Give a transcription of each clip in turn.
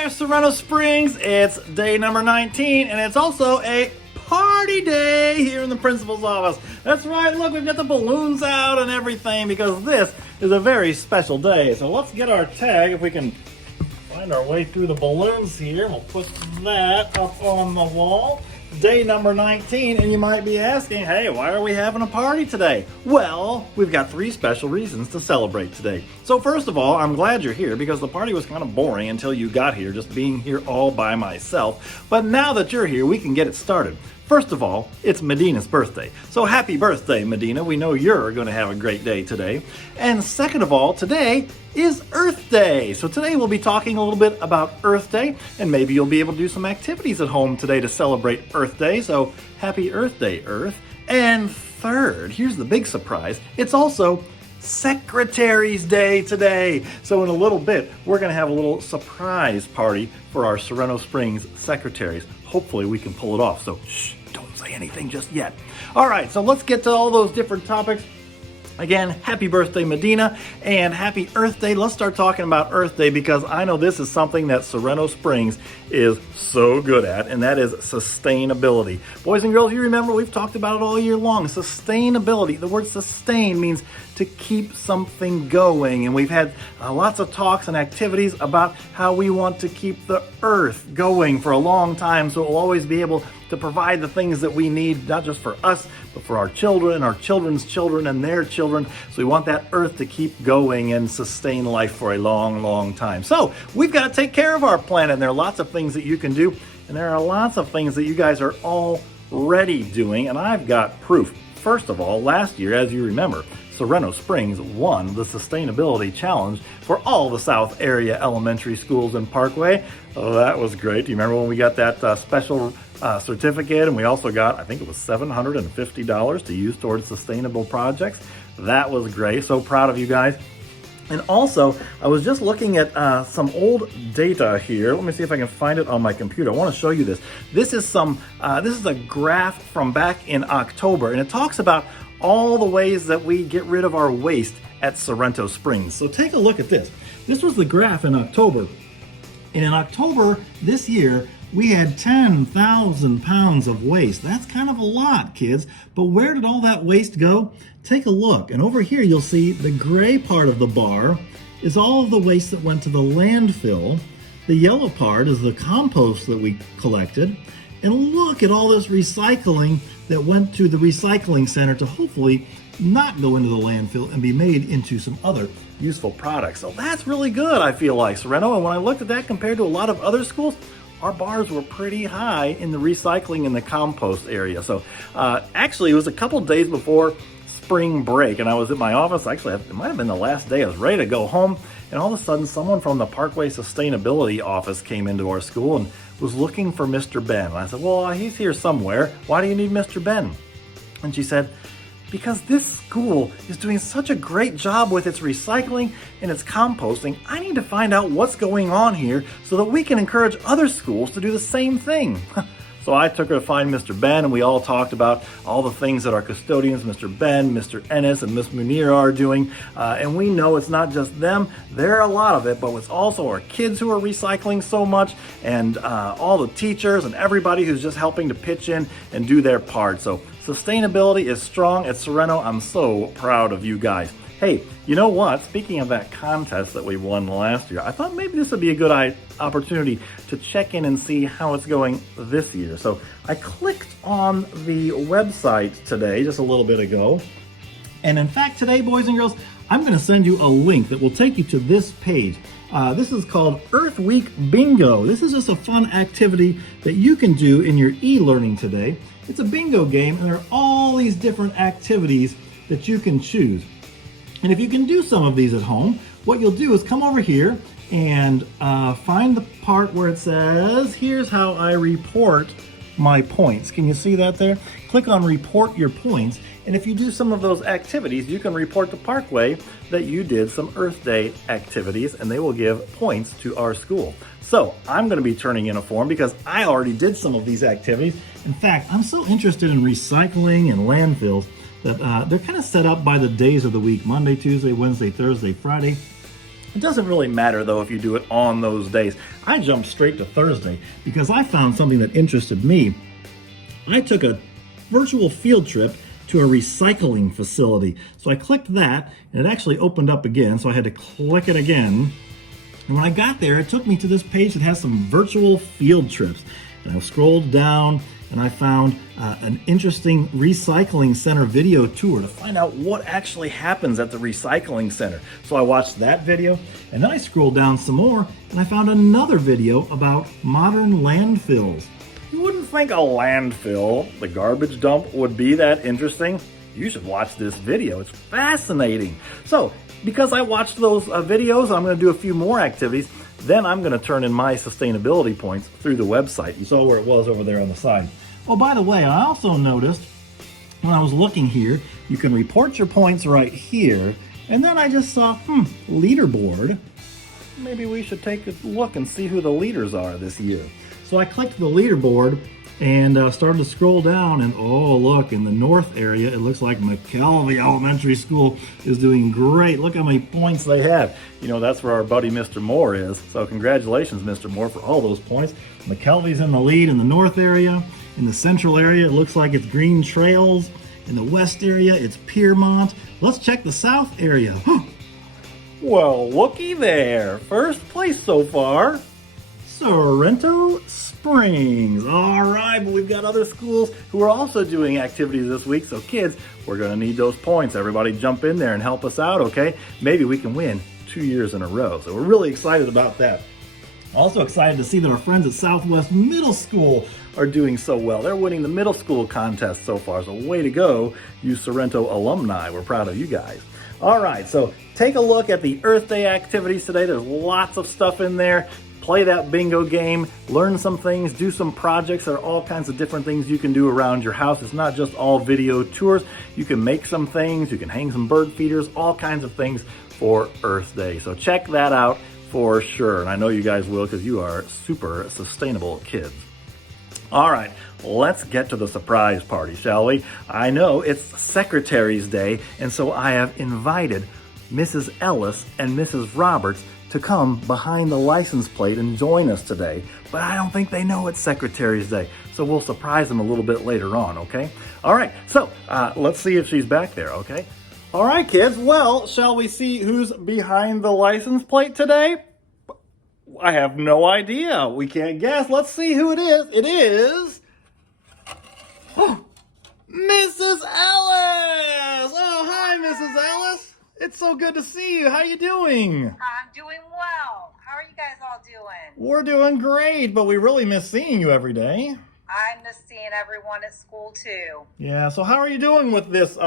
there, Serrano Springs. It's day number 19, and it's also a party day here in the principal's office. That's right, look, we've got the balloons out and everything because this is a very special day. So let's get our tag, if we can find our way through the balloons here. We'll put that up on the wall. Day number 19, and you might be asking, hey, why are we having a party today? Well, we've got 3 special reasons to celebrate today. So first of all, I'm glad you're here because the party was kind of boring until you got here, just being here all by myself. But now that you're here, we can get it started. First of all, it's Medina's birthday. So happy birthday, Medina. We know you're going to have a great day today. And second of all, today is Earth Day. So today we'll be talking a little bit about Earth Day, and maybe you'll be able to do some activities at home today to celebrate Earth Day. So happy Earth Day, Earth. And third, here's the big surprise. It's also Secretary's Day today. So in a little bit, we're going to have a little surprise party for our Serrano Springs secretaries. Hopefully we can pull it off. So shh, don't say anything just yet. All right, so let's get to all those different topics. Again, happy birthday, Medina, and happy Earth Day. Let's start talking about Earth Day because I know this is something that Serrano Springs is so good at, and that is sustainability. Boys and girls, you remember we've talked about it all year long. Sustainability, the word sustain means to keep something going, and we've had lots of talks and activities about how we want to keep the earth going for a long time so it will always be able to provide the things that we need, not just for us, but for our children, our children's children, and their children. So we want that earth to keep going and sustain life for a long, long time. So we've got to take care of our planet, and there are lots of things that you can do, and there are lots of things that you guys are already doing, and I've got proof. First of all, last year, as you remember, Serrano Springs won the Sustainability Challenge for all the South Area elementary schools in Parkway. Oh, that was great. Do you remember when we got that special certificate, and we also got, I think it was $750 to use towards sustainable projects? That was great. So proud of you guys. And also, I was just looking at some old data here. Let me see if I can find it on my computer. I want to show you this. This is a graph from back in October, and it talks about all the ways that we get rid of our waste at Serrano Springs. So take a look at this. This was the graph in October. And in October this year, we had 10,000 pounds of waste. That's kind of a lot, kids. But where did all that waste go? Take a look. And over here, you'll see the gray part of the bar is all of the waste that went to the landfill. The yellow part is the compost that we collected. And look at all this recycling that went to the recycling center to hopefully not go into the landfill and be made into some other useful products. So that's really good, I feel like, Serrano. And when I looked at that compared to a lot of other schools, our bars were pretty high in the recycling and the compost area. So actually, it was a couple days before spring break, and I was at my office. Actually, it might have been the last day. I was ready to go home, and all of a sudden, someone from the Parkway Sustainability office came into our school and was looking for Mr. Ben. And I said, well, he's here somewhere. Why do you need Mr. Ben? And she said, because this school is doing such a great job with its recycling and its composting, I need to find out what's going on here so that we can encourage other schools to do the same thing. So I took her to find Mr. Ben, and we all talked about all the things that our custodians, Mr. Ben, Mr. Ellis, and Miss Munir are doing. And we know it's not just them. There are a lot of it, but it's also our kids who are recycling so much, and all the teachers and everybody who's just helping to pitch in and do their part. So sustainability is strong at Serrano. I'm so proud of you guys. Hey, you know what? Speaking of that contest that we won last year, I thought maybe this would be a good opportunity to check in and see how it's going this year. So I clicked on the website today, just a little bit ago. And in fact, today, boys and girls, I'm going to send you a link that will take you to this page. This is called Earth Week Bingo. This is just a fun activity that you can do in your e-learning today. It's a bingo game, and there are all these different activities that you can choose. And if you can do some of these at home, what you'll do is come over here and find the part where it says, here's how I report my points. Can you see that there? Click on report your points. And if you do some of those activities, you can report to Parkway that you did some Earth Day activities, and they will give points to our school. So I'm going to be turning in a form because I already did some of these activities. In fact, I'm so interested in recycling and landfills that they're kind of set up by the days of the week: Monday, Tuesday, Wednesday, Thursday, Friday. It doesn't really matter though if you do it on those days. I jumped straight to Thursday because I found something that interested me. I took a virtual field trip to a recycling facility. So I clicked that and it actually opened up again. So I had to click it again. And when I got there, it took me to this page that has some virtual field trips. And I scrolled down and I found an interesting recycling center video tour to find out what actually happens at the recycling center. So I watched that video and then I scrolled down some more and I found another video about modern landfills. You wouldn't think a landfill, the garbage dump, would be that interesting. You should watch this video. It's fascinating. So, because I watched those videos, I'm going to do a few more activities. Then I'm going to turn in my sustainability points through the website. You saw where it was over there on the side. Oh, by the way, I also noticed when I was looking here, you can report your points right here. And then I just saw, leaderboard. Maybe we should take a look and see who the leaders are this year. So I clicked the leaderboard and started to scroll down, and oh look, in the north area, it looks like McKelvey Elementary School is doing great. Look how many points they have. You know, that's where our buddy Mr. Moore is. So congratulations, Mr. Moore, for all those points. McKelvey's in the lead in the north area. In the central area, it looks like it's Green Trails. In the west area, it's Piermont. Let's check the south area. Well, looky there. First place so far, Sorrento Springs. All right, but we've got other schools who are also doing activities this week. So kids, we're going to need those points. Everybody jump in there and help us out, okay? Maybe we can win 2 years in a row. So we're really excited about that. Also excited to see that our friends at Southwest Middle School are doing so well. They're winning the middle school contest so far. So way to go, you Sorrento alumni. We're proud of you guys. All right, so take a look at the Earth Day activities today. There's lots of stuff in there. Play that bingo game, learn some things, do some projects. There are all kinds of different things you can do around your house. It's not just all video tours. You can make some things, you can hang some bird feeders, all kinds of things for Earth Day. So check that out for sure. And I know you guys will because you are super sustainable kids. All right, let's get to the surprise party, shall we? I know it's Secretary's Day, and so I have invited Mrs. Ellis and Mrs. Roberts to come behind the license plate and join us today. But I don't think they know it's Secretary's Day, so we'll surprise them a little bit later on, okay? All right, so let's see if she's back there, okay? All right, kids, well, shall we see who's behind the license plate today? I have no idea. We can't guess. Let's see who it is. It is Mrs. Ellis! Oh, hi, Mrs. Ellis. It's so good to see you. How you doing? I'm doing well. How are you guys all doing? We're doing great, but we really miss seeing you every day. I miss seeing everyone at school too. Yeah, so how are you doing with this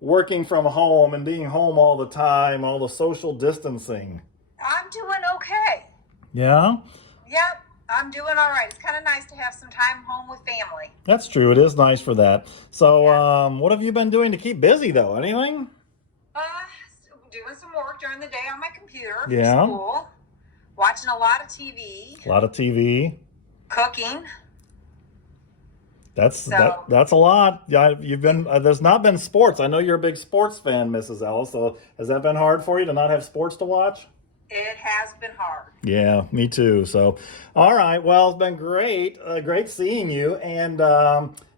working from home and being home all the time, all the social distancing? I'm doing okay. Yeah? Yep, I'm doing all right. It's kind of nice to have some time home with family. That's true. It is nice for that. So what have you been doing to keep busy, though? Anything? Doing some work during the day on my computer for school. Watching a lot of TV. A lot of TV. Cooking. That's a lot. Yeah, you've been there's not been sports. I know you're a big sports fan, Mrs. Ellis. So has that been hard for you to not have sports to watch? It has been hard. Yeah, me too. So, all right. Well, it's been great. Great seeing you. And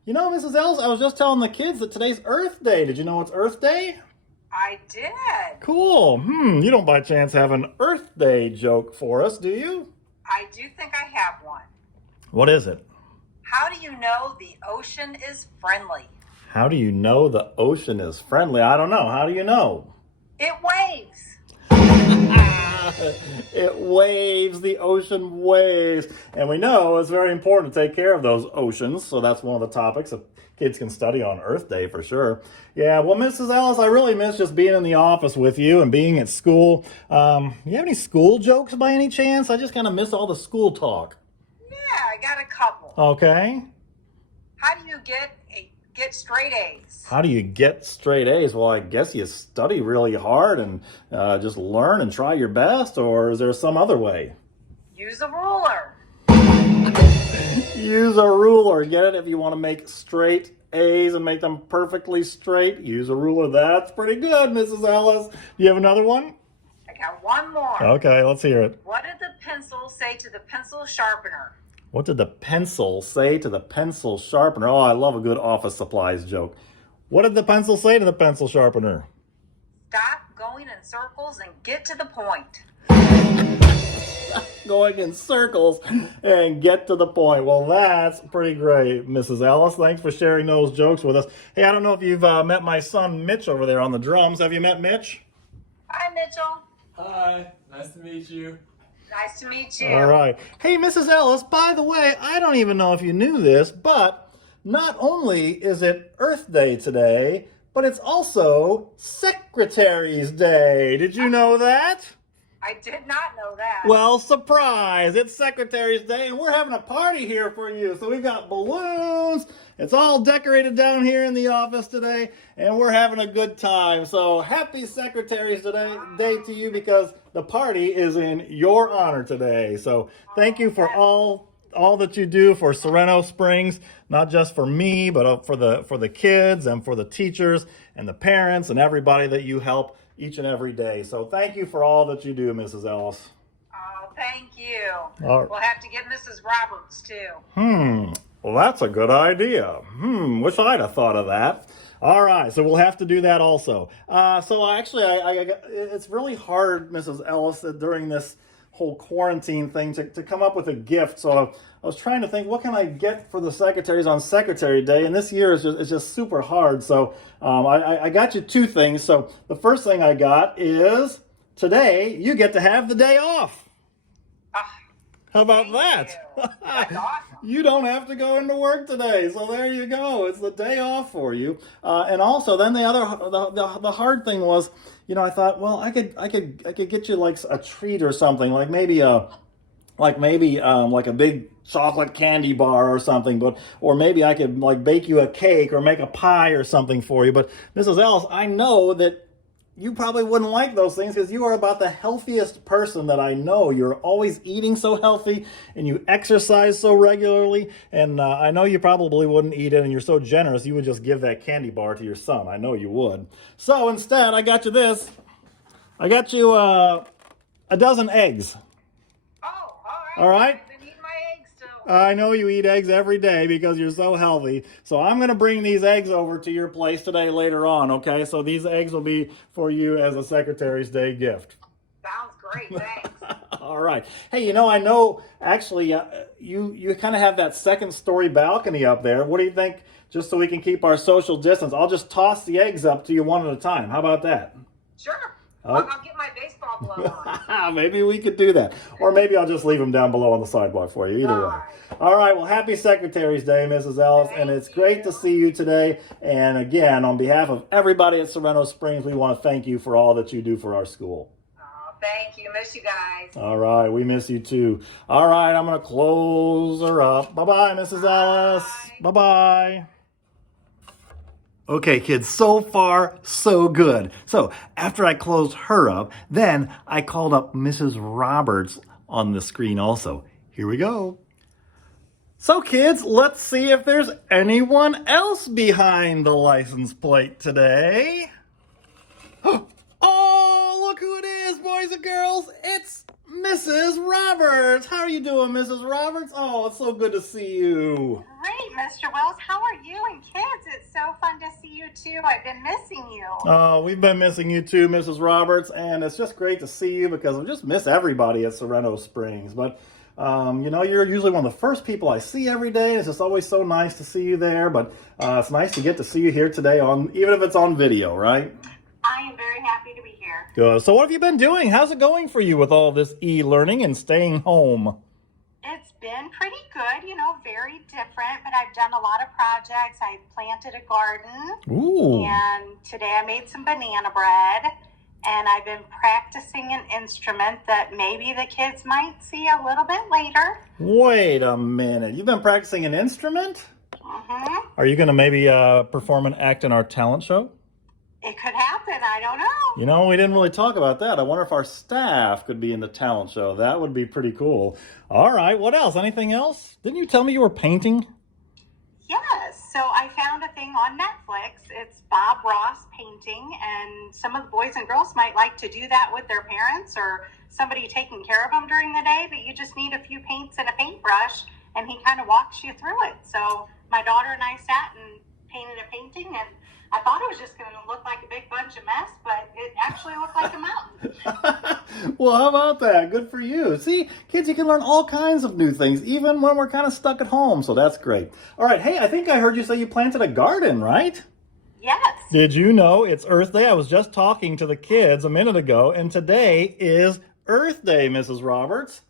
you know, Mrs. Ellis, I was just telling the kids that today's Earth Day. Did you know it's Earth Day? I did. Cool. You don't by chance have an Earth Day joke for us, do you? I do think I have one. What is it? How do you know the ocean is friendly? How do you know the ocean is friendly? I don't know. How do you know? It waves. It waves, the ocean waves. And we know it's very important to take care of those oceans. So that's one of the topics that kids can study on Earth Day for sure. Yeah, well, Mrs. Ellis, I really miss just being in the office with you and being at school. You have any school jokes by any chance? I just kind of miss all the school talk. Yeah, I got a couple. Okay. How do you get straight A's? How do you get straight A's? Well, I guess you study really hard and just learn and try your best, or is there some other way? Use a ruler. Use a ruler. Get it? If you want to make straight A's and make them perfectly straight, use a ruler. That's pretty good, Mrs. Ellis. Do you have another one? I got one more. Okay, let's hear it. What did the pencil say to the pencil sharpener? What did the pencil say to the pencil sharpener? Oh, I love a good office supplies joke. What did the pencil say to the pencil sharpener? Stop going in circles and get to the point. Going in circles and get to the point. Well, that's pretty great, Mrs. Ellis. Thanks for sharing those jokes with us. Hey, I don't know if you've met my son Mitch over there on the drums. Have you met Mitch? Hi, Mitchell. Hi, nice to meet you. Nice to meet you. All right. Hey, Mrs. Ellis, by the way, I don't even know if you knew this, but not only is it Earth Day today, but it's also Secretary's Day. Did you know that? I did not know that. Well, surprise! It's Secretary's Day, and we're having a party here for you. So we've got balloons. It's all decorated down here in the office today, and we're having a good time. So happy Secretary's Day to you, because the party is in your honor today. So thank you for all that you do for Sereno Springs, not just for me, but for the kids and for the teachers and the parents and everybody that you help each and every day. So thank you for all that you do, Mrs. Ellis. Oh, thank you. All right. We'll have to get Mrs. Roberts, too. Well, that's a good idea. Wish I'd have thought of that. All right, so we'll have to do that also. So actually, it's really hard, Mrs. Ellis, during this whole quarantine thing to come up with a gift. So I was trying to think, what can I get for the secretaries on Secretary Day? And this year is just super hard. So I got you two things. So the first thing I got is today you get to have the day off. How about that? That's awesome. You don't have to go into work today, so there you go. It's the day off for you. And also, then the hard thing was, I thought, well, I could get you like a treat or something, like maybe a big chocolate candy bar or something, or maybe I could like bake you a cake or make a pie or something for you. But Mrs. Ellis, I know that you probably wouldn't like those things because you are about the healthiest person that I know. You're always eating so healthy and you exercise so regularly. And I know you probably wouldn't eat it, and you're so generous you would just give that candy bar to your son. I know you would. So instead, I got you this. I got you a dozen eggs. Oh, All right? I've been eating my eggs still. I know you eat eggs every day because you're so healthy. So I'm going to bring these eggs over to your place today later on, okay? So these eggs will be for you as a Secretary's Day gift. Sounds great, thanks. All right. Hey, I know actually you kind of have that second story balcony up there. What do you think, just so we can keep our social distance? I'll just toss the eggs up to you one at a time. How about that? Sure. I'll get my baseball glove on. Maybe we could do that. Or maybe I'll just leave them down below on the sidewalk for you. Either way. All right. Well, happy Secretary's Day, Mrs. Ellis. And it's great to see you today. And again, on behalf of everybody at Sereno Springs, we want to thank you for all that you do for our school. Oh, thank you. Miss you guys. All right. We miss you too. All right. I'm going to close her up. Bye-bye, Mrs. Ellis. Bye-bye. Okay, kids, so far, so good. So after I closed her up, then I called up Mrs. Roberts on the screen also. Here we go. So kids, let's see if there's anyone else behind the license plate today. Oh, look who it is, boys and girls. It's Mrs. Roberts. How are you doing, Mrs. Roberts? Oh, it's so good to see you. Great, Mr. Wells. How are you and kids? It's so fun to see you too. I've been missing you. Oh, we've been missing you too, Mrs. Roberts, and it's just great to see you because I just miss everybody at Sereno Springs. But, you're usually one of the first people I see every day. It's just always so nice to see you there, but it's nice to get to see you here today, even if it's on video, right? I am very happy to be here. Good. So what have you been doing? How's it going for you with all this e-learning and staying home? It's been pretty good, very different, but I've done a lot of projects. I planted a garden. Ooh. And today I made some banana bread, and I've been practicing an instrument that maybe the kids might see a little bit later. Wait a minute. You've been practicing an instrument? Mm-hmm. Are you going to maybe perform an act in our talent show? It could happen. I don't know. We didn't really talk about that. I wonder if our staff could be in the talent show. That would be pretty cool. All right. What else? Anything else? Didn't you tell me you were painting? Yes. So I found a thing on Netflix. It's Bob Ross painting, and some of the boys and girls might like to do that with their parents or somebody taking care of them during the day, but you just need a few paints and a paintbrush, and he kind of walks you through it. So my daughter and I sat and painted a painting, and I thought it was just going to look like a big bunch of mess, but it actually looked like a mountain. Well, how about that? Good for you. See, kids, you can learn all kinds of new things, even when we're kind of stuck at home, so that's great. All right, hey, I think I heard you say you planted a garden, right? Yes. Did you know it's Earth Day? I was just talking to the kids a minute ago, and today is Earth Day, Mrs. Roberts.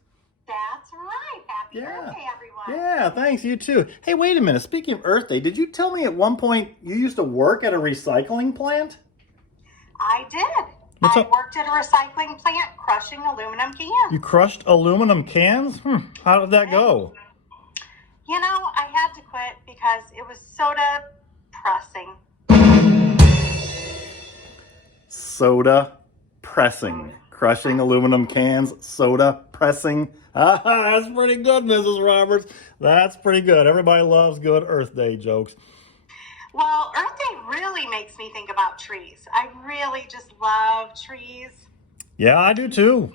That's right. Happy birthday, everyone. Yeah, thanks. You too. Hey, wait a minute. Speaking of Earth Day, did you tell me at one point you used to work at a recycling plant? I did. I worked at a recycling plant crushing aluminum cans. You crushed aluminum cans? How did that go? You know, I had to quit because it was soda pressing. Soda pressing. Crushing aluminum cans, soda pressing. That's pretty good, Mrs. Roberts. That's pretty good. Everybody loves good Earth Day jokes. Well, Earth Day really makes me think about trees. I really just love trees. Yeah, I do too.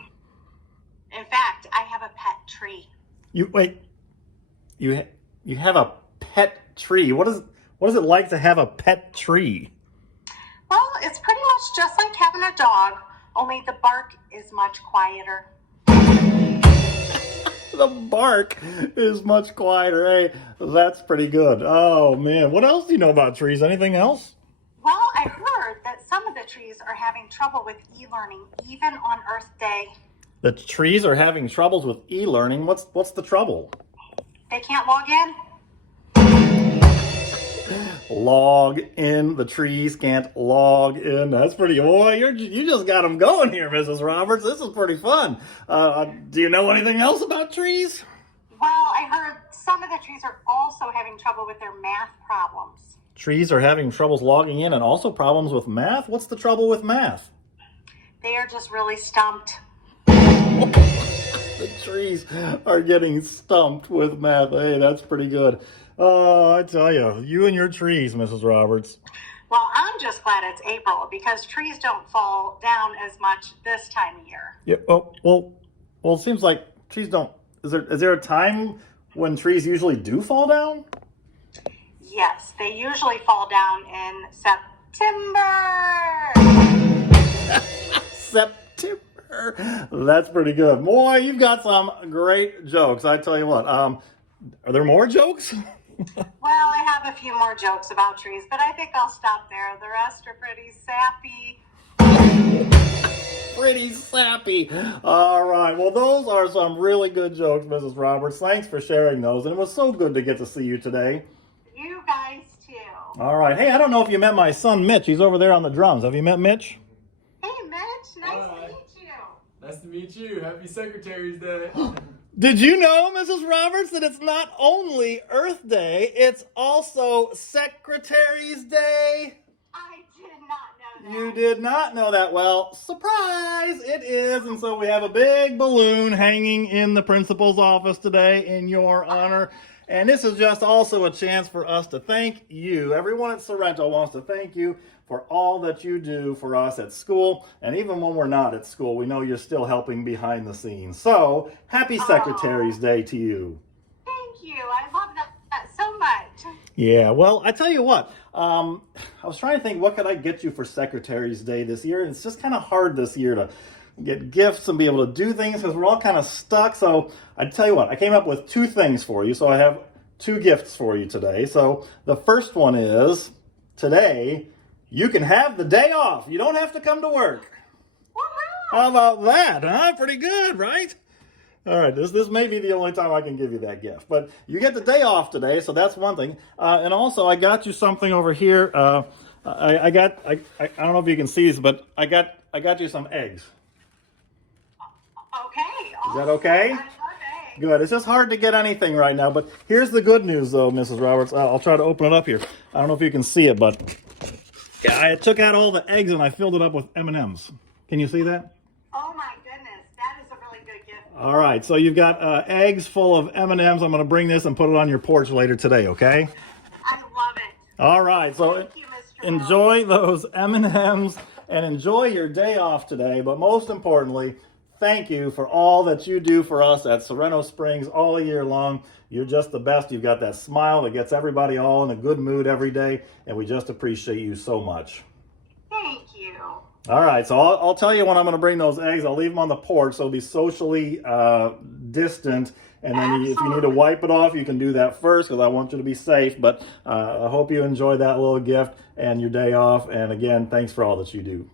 In fact, I have a pet tree. You have a pet tree. What is it like to have a pet tree? Well, it's pretty much just like having a dog, only the bark is much quieter. The bark is much quieter. Hey, that's pretty good. Oh, man. What else do you know about trees? Anything else? Well, I heard that some of the trees are having trouble with e-learning, even on Earth Day. The trees are having troubles with e-learning. What's the trouble? They can't log in. Log in. The trees can't log in. That's pretty. Boy, you just got them going here, Mrs. Roberts. This is pretty fun. Do you know anything else about trees? Well, I heard some of the trees are also having trouble with their math problems. Trees are having troubles logging in and also problems with math? What's the trouble with math? They are just really stumped. The trees are getting stumped with math. Hey, that's pretty good. Oh, I tell you and your trees, Mrs. Roberts. Well, I'm just glad it's April because trees don't fall down as much this time of year. Yeah. Oh, well, it seems like trees don't. Is there a time when trees usually do fall down? Yes, they usually fall down in September. September. That's pretty good. Boy, you've got some great jokes. I tell you what. Are there more jokes? Well, I have a few more jokes about trees, but I think I'll stop there. The rest are pretty sappy. Pretty sappy. All right. Well, those are some really good jokes, Mrs. Roberts. Thanks for sharing those. And it was so good to get to see you today. You guys, too. All right. Hey, I don't know if you met my son, Mitch. He's over there on the drums. Have you met Mitch? Hey, Mitch. Nice to meet you. Nice to meet you. Happy Secretary's Day. Did you know, Mrs. Roberts, that it's not only Earth Day, it's also Secretary's Day? I did not know that. You did not know that. Well, surprise, it is. And so we have a big balloon hanging in the principal's office today in your honor. And this is just also a chance for us to thank you. Everyone at Sorrento wants to thank you for all that you do for us at school. And even when we're not at school, we know you're still helping behind the scenes. So, happy Secretary's Day to you. Thank you. I love that so much. Yeah, well, I tell you what, I was trying to think, what could I get you for Secretary's Day this year? And it's just kind of hard this year to get gifts and be able to do things because we're all kind of stuck. So I tell you what, I came up with two things for you. So I have two gifts for you today. So the first one is, today, you can have the day off. You don't have to come to work. Woohoo! How about that, huh? Pretty good, right? All right, this may be the only time I can give you that gift. But you get the day off today, so that's one thing. And also, I got you something over here. I don't know if you can see this, but I got you some eggs. Okay. Is that okay? I love eggs. Good. It's just hard to get anything right now. But here's the good news, though, Mrs. Roberts. I'll try to open it up here. I don't know if you can see it, but yeah, I took out all the eggs and I filled it up with M&Ms. Can you see that? Oh my goodness, that is a really good gift. All right, so you've got eggs full of M&Ms. I'm going to bring this and put it on your porch later today, okay? I love it. All right, so Thank you, Mr. enjoy those M&Ms and enjoy your day off today. But most importantly, thank you for all that you do for us at Sereno Springs all year long. You're just the best. You've got that smile that gets everybody all in a good mood every day, and we just appreciate you so much. Thank you. All right, so I'll tell you when I'm going to bring those eggs. I'll leave them on the porch, so it'll be socially distant. And then if you need to wipe it off, you can do that first because I want you to be safe. But I hope you enjoy that little gift and your day off. And again, thanks for all that you do.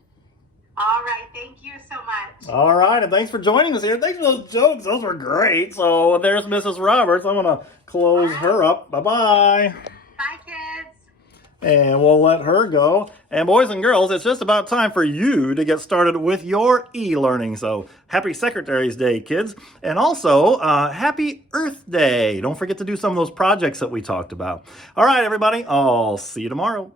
All right, thank you so much. All right, and thanks for joining us here. Thanks for those jokes. Those were great. So there's Mrs. Roberts. I'm going to close her up. Bye-bye. Bye, kids. And we'll let her go. And boys and girls, it's just about time for you to get started with your e-learning. So happy Secretary's Day, kids. And also, happy Earth Day. Don't forget to do some of those projects that we talked about. All right, everybody. I'll see you tomorrow.